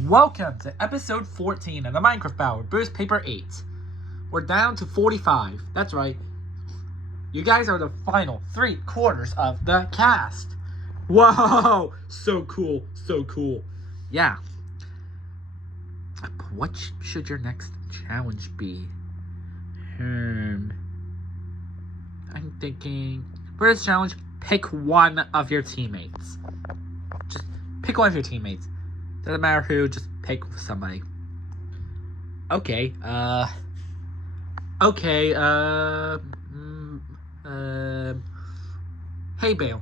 Welcome to episode 14 of the Minecraft Power Boost Paper 8. We're down to 45. That's right. You guys are the final 3/4 of the cast. Whoa! So cool. So cool. Yeah. What should your next challenge be? I'm thinking, for this challenge, pick one of your teammates. Just pick one of your teammates. Doesn't matter who, just pick somebody. Okay, hey, Bale.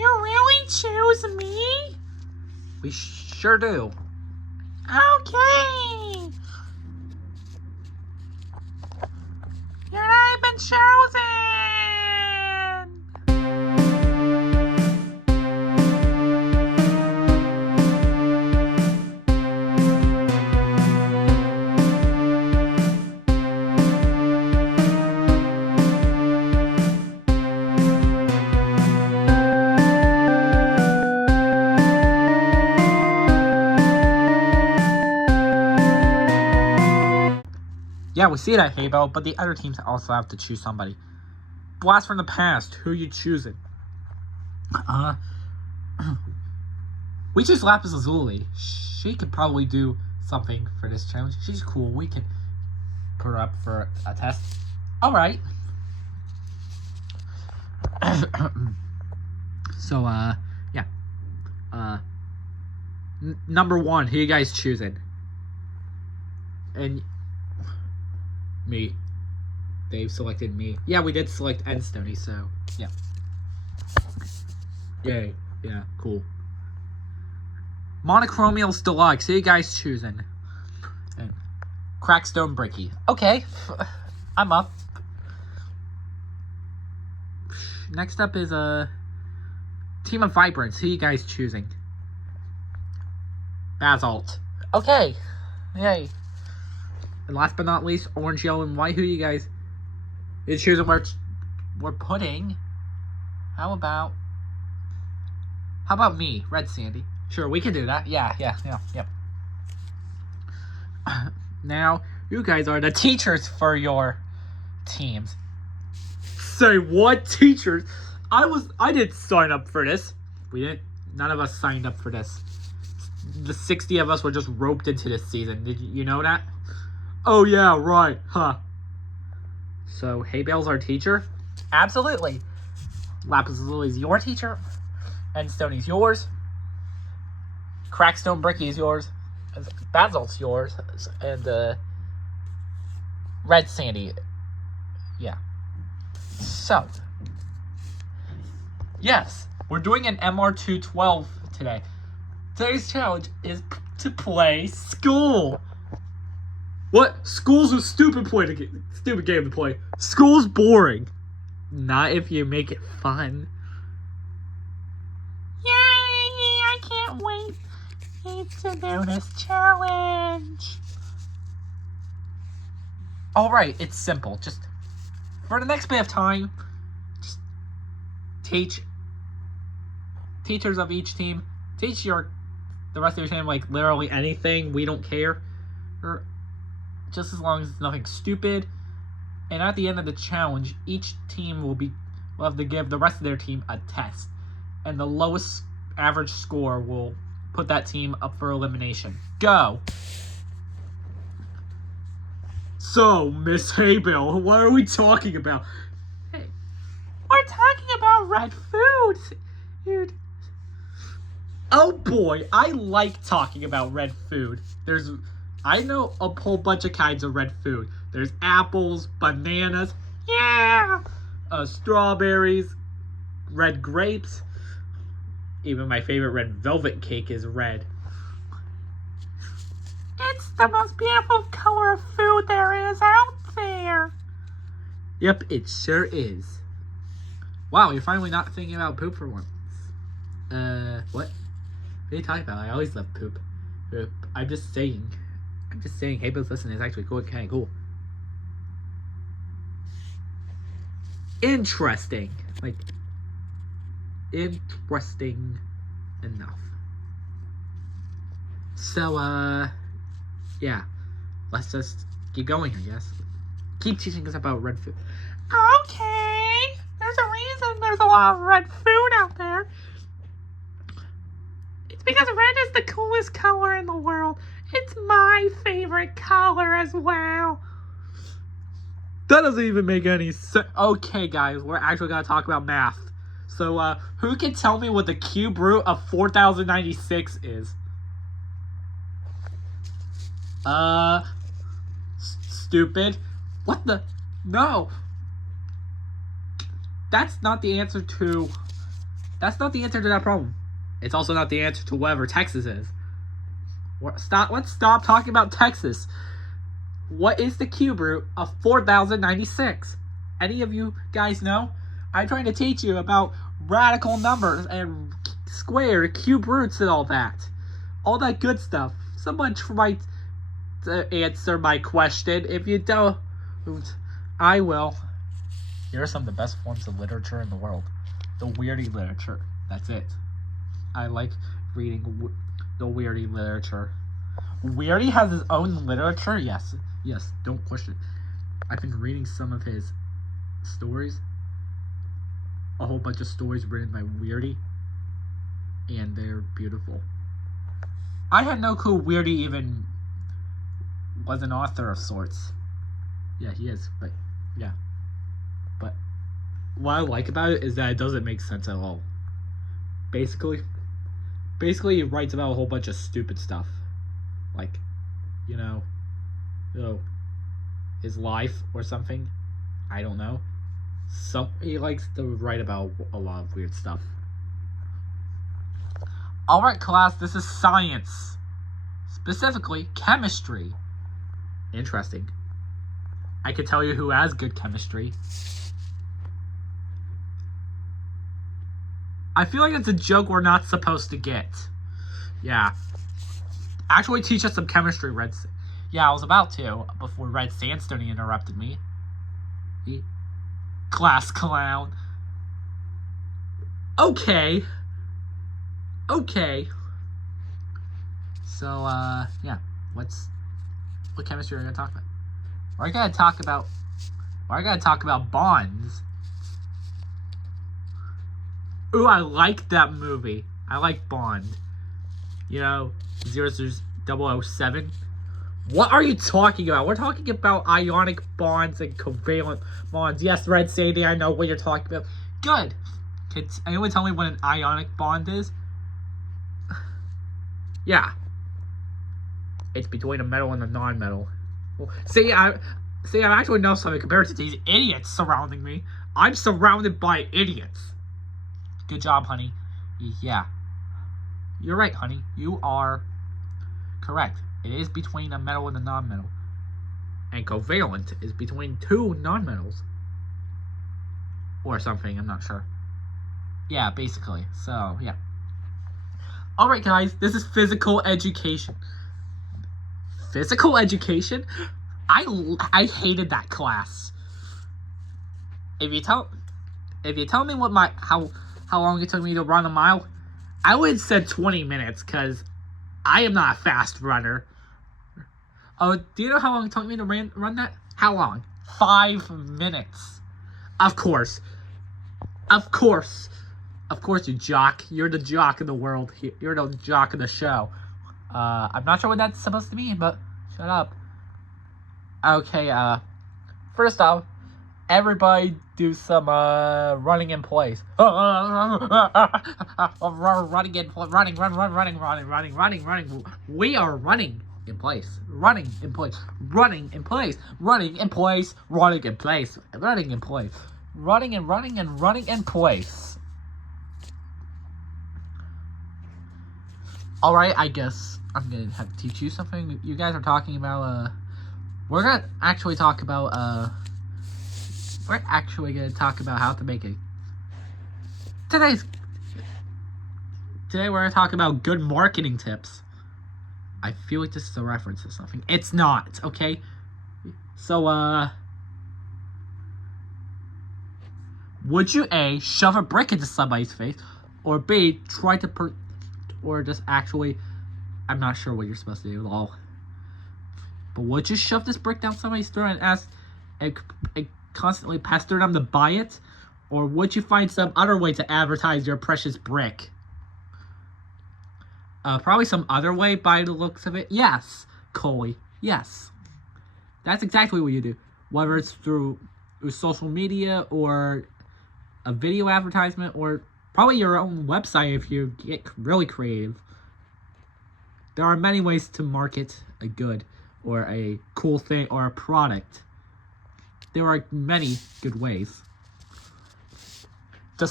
You really choose me? We sure do. Okay. I've been chosen. Yeah, we see that, Hey Bale, but the other teams also have to choose somebody. Blast from the past. Who you choosing? We choose Lapis Lazuli. She could probably do something for this challenge. She's cool. We can put her up for a test. All right. So, yeah. Number one, who you guys choosing? And me. They've selected me. Yeah, we did select Endstony, so yeah. Yay. Yeah, cool. Monochromial Deluxe, who you guys choosing? And Crackstone Bricky. Okay, I'm up. Next up is a Team of Vibrance. Who you guys choosing? Basalt. Okay, yay. And last but not least, orange, yellow, and white. Who you guys is choosing? We're putting. How about me, Red Sandy? Sure, we can do that. Yeah. Now, you guys are the teachers for your teams. Say what? Teachers? I didn't sign up for this. We didn't. None of us signed up for this. The 60 of us were just roped into this season. Did you know that? Oh yeah, right, huh. So, Hey Bale's our teacher? Absolutely. Lapis Lily's your teacher. Endstony's yours. Crackstone Bricky's yours. Basalt's yours. And, Red Sandy. Yeah. So. Yes, we're doing an MR212 today. Today's challenge is to play School. What? School's a stupid game to play. School's boring. Not if you make it fun. Yay! I can't wait to do this challenge. Alright, it's simple. Just, for the next bit of time, just teachers of each team, teach the rest of your team, like, literally anything. We don't care. Or just as long as it's nothing stupid. And at the end of the challenge, each team will have to give the rest of their team a test. And the lowest average score will put that team up for elimination. Go! So, Miss Haybale, what are we talking about? Hey, we're talking about red food, dude. Oh boy, I like talking about red food. I know a whole bunch of kinds of red food. There's apples, bananas, yeah, strawberries, red grapes. Even my favorite red velvet cake is red. It's the most beautiful color of food there is out there. Yep, it sure is. Wow, you're finally not thinking about poop for once. What? What are you talking about? I always love poop. I'm just saying, Hey Bill's listening is actually kind of cool. Interesting. Like, interesting enough. So, yeah. Let's just keep going, I guess. Keep teaching us about red food. Okay. There's a reason there's a lot of red food out there. It's because red is the coolest color in the world. It's my favorite color as well. That doesn't even make any sense. Okay, guys, we're actually gonna talk about math. So, who can tell me what the cube root of 4096 is? Stupid. What the? No. That's not the answer to that problem. It's also not the answer to whatever Texas is. Let's stop talking about Texas. What is the cube root of 4096? Any of you guys know? I'm trying to teach you about radical numbers and square, cube roots and all that. All that good stuff. Someone try to answer my question. If you don't, I will. Here are some of the best forms of literature in the world. The weirdy literature. That's it. I like reading the weirdy literature. Weirdy has his own literature? Yes. Yes, don't question it. I've been reading some of his stories. A whole bunch of stories written by Weirdy. And they're beautiful. I had no clue Weirdy even was an author of sorts. Yeah, he is, but yeah. But what I like about it is that it doesn't make sense at all. Basically he writes about a whole bunch of stupid stuff. Like, you know, his life or something. I don't know. He likes to write about a lot of weird stuff. Alright, class, this is science. Specifically, chemistry. Interesting. I can tell you who has good chemistry. I feel like it's a joke we're not supposed to get. Yeah. Actually, teach us some chemistry, Red. Yeah, I was about to, before Red Sandstone interrupted me. Class clown. Okay. So, yeah. What chemistry are we gonna talk about? We're gonna talk about bonds. Ooh, I like that movie. I like Bond. You know, 007. What are you talking about? We're talking about ionic bonds and covalent bonds. Yes, Red Sandy, I know what you're talking about. Good. Can anyone tell me what an ionic bond is? Yeah. It's between a metal and a non-metal. Well, see, I actually know something compared to these idiots surrounding me. I'm surrounded by idiots. Good job, honey. Yeah. You're right, honey. You are correct. It is between a metal and a non-metal. And covalent is between two non-metals. Or something, I'm not sure. Yeah, basically. So, yeah. Alright, guys. This is physical education. Physical education? I hated that class. If you tell me what how long it took me to run a mile, I would have said 20 minutes, because I am not a fast runner. Oh, do you know how long it took me to run that? How long? 5 minutes. Of course, you jock. You're the jock in the world. You're the jock of the show. I'm not sure what that's supposed to mean, but shut up. Okay, first off, everybody do some, running in place. Running. We are running in place. Running in place. Running in place. Running in place. Running in place. Running in place. Running and running and running in place. Alright, I guess I'm gonna have to teach you something. You guys are talking about, we're gonna actually talk about, we're actually gonna talk about how to make a... Today we're gonna talk about good marketing tips. I feel like this is a reference to something. It's not, okay? So, would you A, shove a brick into somebody's face, or B, try to or just actually I'm not sure what you're supposed to do at all. But would you shove this brick down somebody's throat and ask and constantly pester them to buy it? Or would you find some other way to advertise your precious brick? Probably some other way by the looks of it. Yes, Coley. Yes. That's exactly what you do. Whether it's through social media or a video advertisement or probably your own website if you get really creative. There are many ways to market a good or a cool thing or a product. There are many good ways. Do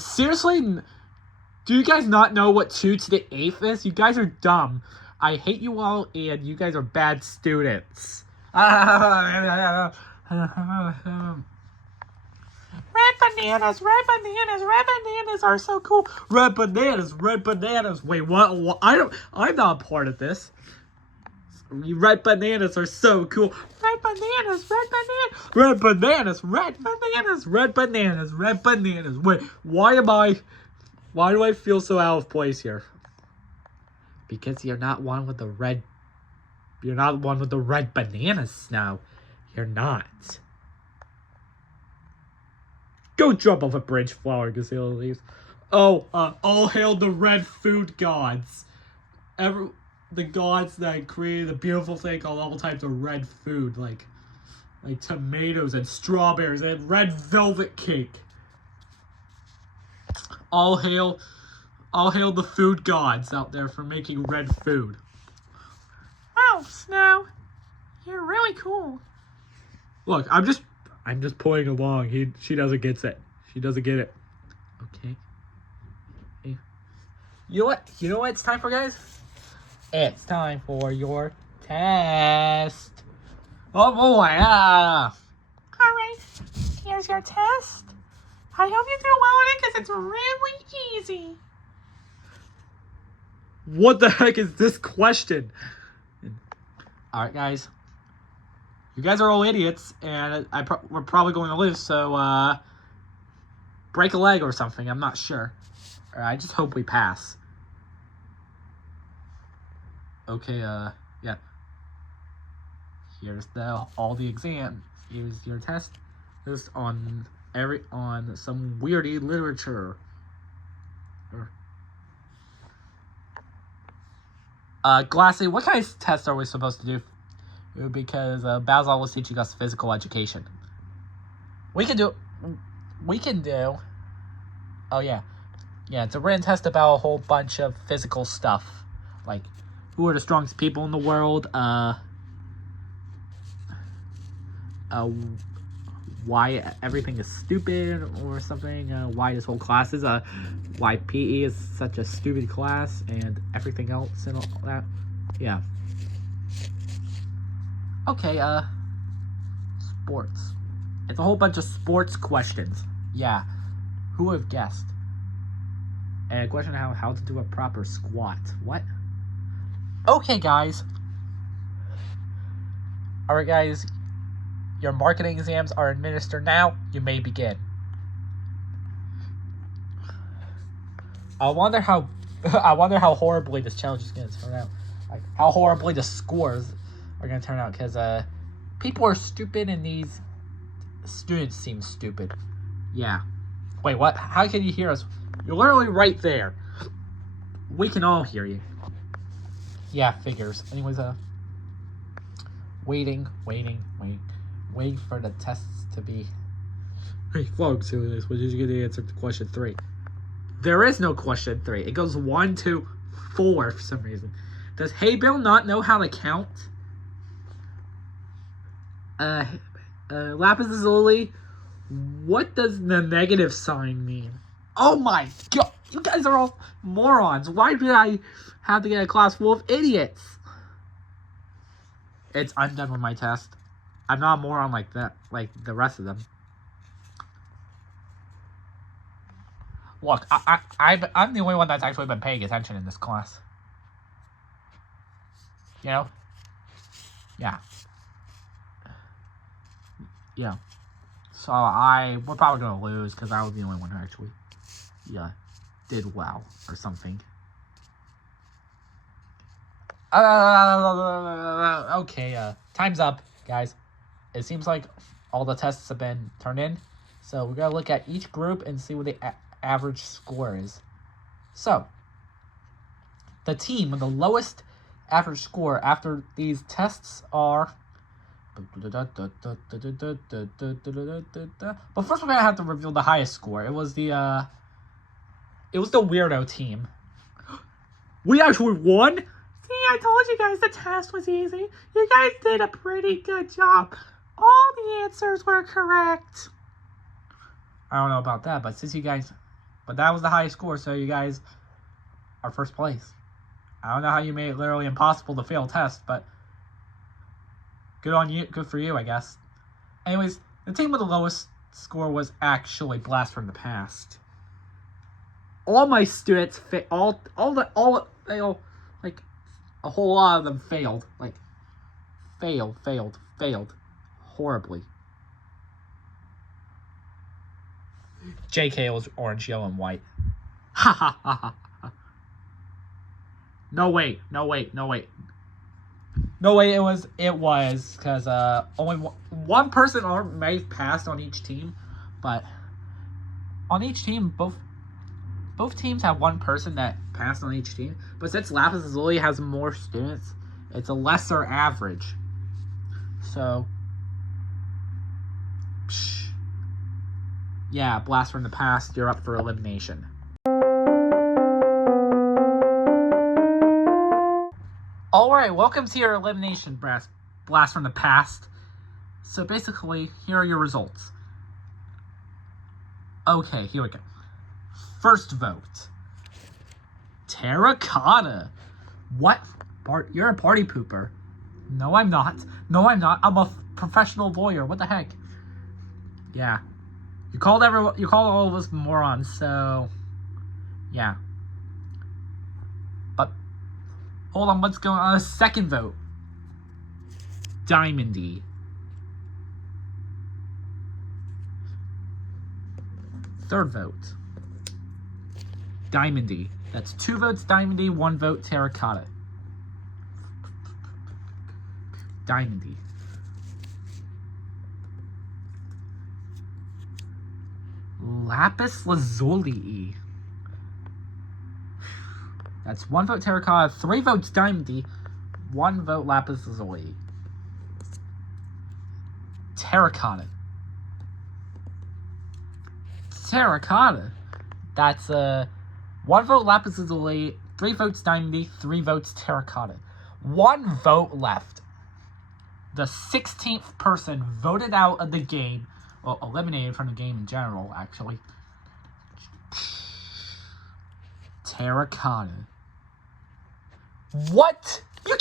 you guys not know what 2 to the 8th is? You guys are dumb. I hate you all, and you guys are bad students. Red bananas, red bananas, red bananas are so cool. Red bananas. Wait, what? I'm not part of this. Red bananas are so cool. Red bananas, red bananas. Red bananas, red bananas, red bananas, red bananas. Wait, why do I feel so out of place here? Because you're not one with the red bananas now. You're not. Go jump off a bridge, flower gazelle leaves. Oh, all hail the red food gods. The gods that created a beautiful thing called all types of red food, like tomatoes and strawberries and red velvet cake. All hail the food gods out there for making red food. Wow, Snow, you're really cool. Look, I'm just pulling along. She doesn't get it. She doesn't get it. Okay. You know what it's time for, guys? It's time for your test. Oh boy, Alright, here's your test. I hope you do well on it because it's really easy. What the heck is this question? Alright, guys. You guys are all idiots, and we're probably going to lose, so, break a leg or something, I'm not sure. I just hope we pass. Okay, yeah. Here's all the exam. Here's your test. Just on some weirdy literature. Glassy, what kind of test are we supposed to do? Because Basil was teaching us physical education. We can do. Oh yeah, it's a written test about a whole bunch of physical stuff, like who are the strongest people in the world. Why everything is stupid or something. Why this whole class is why PE is such a stupid class and everything else and all that. Yeah. Okay, sports. It's a whole bunch of sports questions. Yeah. Who would have guessed? And a question how to do a proper squat. What? Okay, guys. Alright, guys. Your marketing exams are administered now. You may begin. I wonder how horribly this challenge is going to turn out. Like, how horribly the scores are going to turn out. Because, people are stupid and these students seem stupid. Yeah. Wait, what? How can you hear us? You're literally right there. We can all hear you. Yeah, figures. Anyways, waiting for the tests to be... Hey, folks, what did you get the answer to question 3? There is no question 3. It goes 1 to 4 for some reason. Does Hey Bill not know how to count? Lapis Lazuli, what does the negative sign mean? Oh my god, you guys are all morons. Why did I have to get a class full of idiots? I'm done with my test. I'm not a moron like that, like the rest of them. Look, I'm the only one that's actually been paying attention in this class. You know? Yeah. Yeah. So we're probably gonna lose because I was the only one who actually, did well or something. Okay, time's up, guys. It seems like all the tests have been turned in. So we're going to look at each group and see what the average score is. So, the team with the lowest average score after these tests are... But first we're going to have to reveal the highest score. It was the weirdo team. We actually won? See, I told you guys the test was easy. You guys did a pretty good job. All the answers were correct. I don't know about that, but but that was the highest score, so you guys are first place. I don't know how you made it literally impossible to fail a test, but good on you, good for you, I guess. Anyways, the team with the lowest score was actually Blast from the Past. All my students failed, like a whole lot of them failed, like failed horribly. JK was orange, yellow, and white. Ha ha ha ha. No wait, it was because only one person may have passed on each team, but on each team both teams have one person that passed on each team. But since Lapis Lazuli has more students, it's a lesser average. So, yeah, Blast from the Past, you're up for elimination. Alright, welcome to your elimination Blast from the Past. So basically, here are your results. Okay, here we go. First vote. Terracotta. What? You're a party pooper. No, I'm not. I'm a professional lawyer. What the heck? Yeah. You called all of us morons, so yeah. But hold on, what's going on? Second vote. Diamondy. Third vote. Diamondy. That's 2 votes Diamondy, 1 vote Terracotta. Diamondy. Lapis Lazuli. That's 1 vote Terracotta, 3 votes Diamondy, 1 vote Lapis Lazuli. Terracotta. That's 1 vote Lapis Lazuli, 3 votes Diamondy, 3 votes Terracotta. 1 vote left. The 16th person voted out of the game, well, eliminated from the game in general, actually. Terracotta. What? You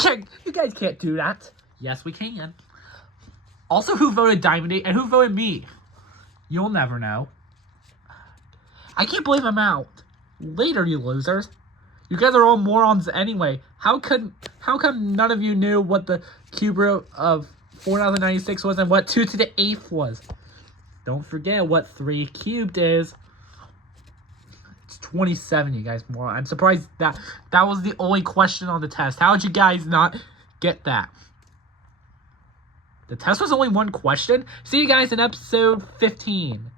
guys can't do that. Yes, we can. Also, who voted Diamondy and who voted me? You'll never know. I can't believe I'm out. Later, you losers. You guys are all morons anyway. How come none of you knew what the cube root of 4096 was and what 2 to the 8th was? Don't forget what 3 cubed is. It's 27, you guys moron. I'm surprised that was the only question on the test. How did you guys not get that? The test was only 1 question. See you guys in episode 15.